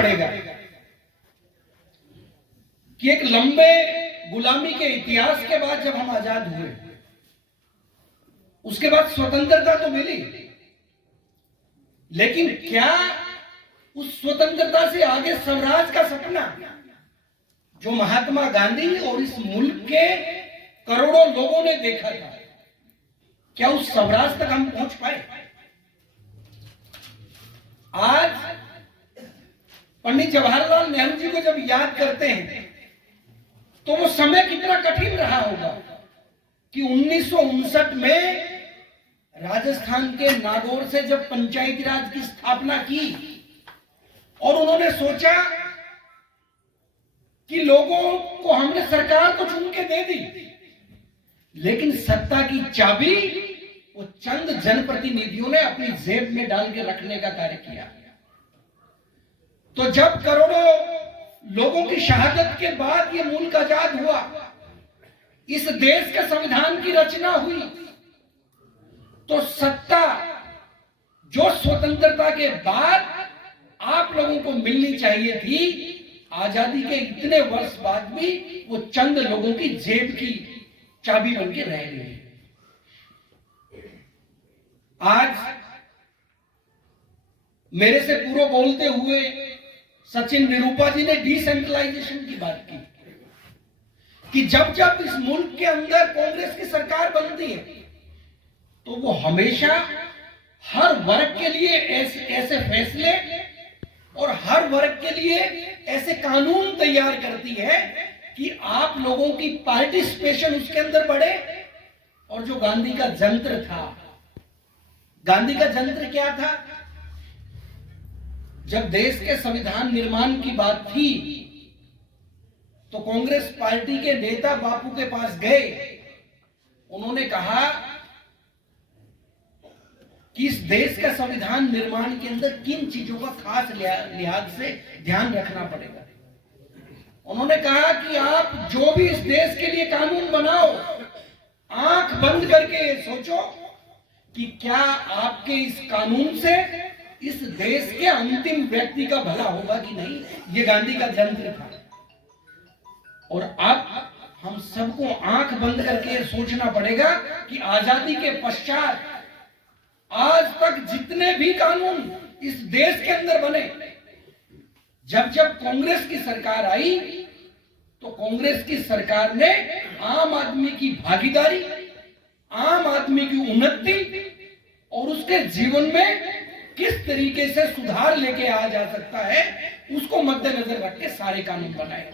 पड़ेगा कि एक लंबे गुलामी के इतिहास के बाद जब हम आजाद हुए, उसके बाद स्वतंत्रता तो मिली, लेकिन क्या उस स्वतंत्रता से आगे स्वराज का सपना जो महात्मा गांधी और इस मुल्क के करोड़ों लोगों ने देखा था, क्या उस स्वराज तक हम पहुंच पाए? आज पंडित जवाहरलाल नेहरू जी को जब याद करते हैं तो वो समय कितना कठिन रहा होगा कि 1959 में राजस्थान के नागौर से जब पंचायती राज की स्थापना की और उन्होंने सोचा कि लोगों को हमने सरकार को चुन के दे दी, लेकिन सत्ता की चाबी वो चंद जनप्रतिनिधियों ने अपनी जेब में डाल के रखने का कार्य किया। तो जब करोड़ों लोगों की शहादत के बाद ये मुल्क आजाद हुआ, इस देश के संविधान की रचना हुई, तो सत्ता जो स्वतंत्रता के बाद आप लोगों को मिलनी चाहिए थी, आजादी के इतने वर्ष बाद भी वो चंद लोगों की जेब की चाबी बन के रह गई। आज मेरे से पूर्व बोलते हुए सचिन निरूपा जी ने डिसेंट्रलाइजेशन की बात की कि जब जब इस मुल्क के अंदर कांग्रेस की सरकार बनती है तो वो हमेशा हर वर्ग के लिए ऐसे फैसले और हर वर्ग के लिए ऐसे कानून तैयार करती है कि आप लोगों की पार्टिसिपेशन उसके अंदर बढ़े। और जो गांधी का जंत्र था, गांधी का जंत्र क्या था? जब देश के संविधान निर्माण की बात थी तो कांग्रेस पार्टी के नेता बापू के पास गए, उन्होंने कहा कि इस देश का संविधान निर्माण के अंदर किन चीजों का खास लिहाज से ध्यान रखना पड़ेगा। उन्होंने कहा कि आप जो भी इस देश के लिए कानून बनाओ, आंख बंद करके सोचो कि क्या आपके इस कानून से इस देश के अंतिम व्यक्ति का भला होगा कि नहीं। ये गांधी का जंत्र था। और अब हम सबको आंख बंद करके सोचना पड़ेगा कि आजादी के पश्चात आज तक जितने भी कानून इस देश के अंदर बने, जब जब कांग्रेस की सरकार आई तो कांग्रेस की सरकार ने आम आदमी की भागीदारी, आम आदमी की उन्नति और उसके जीवन में किस तरीके से सुधार लेके आ जा सकता है, उसको मद्देनजर रख के सारे कानून बनाए।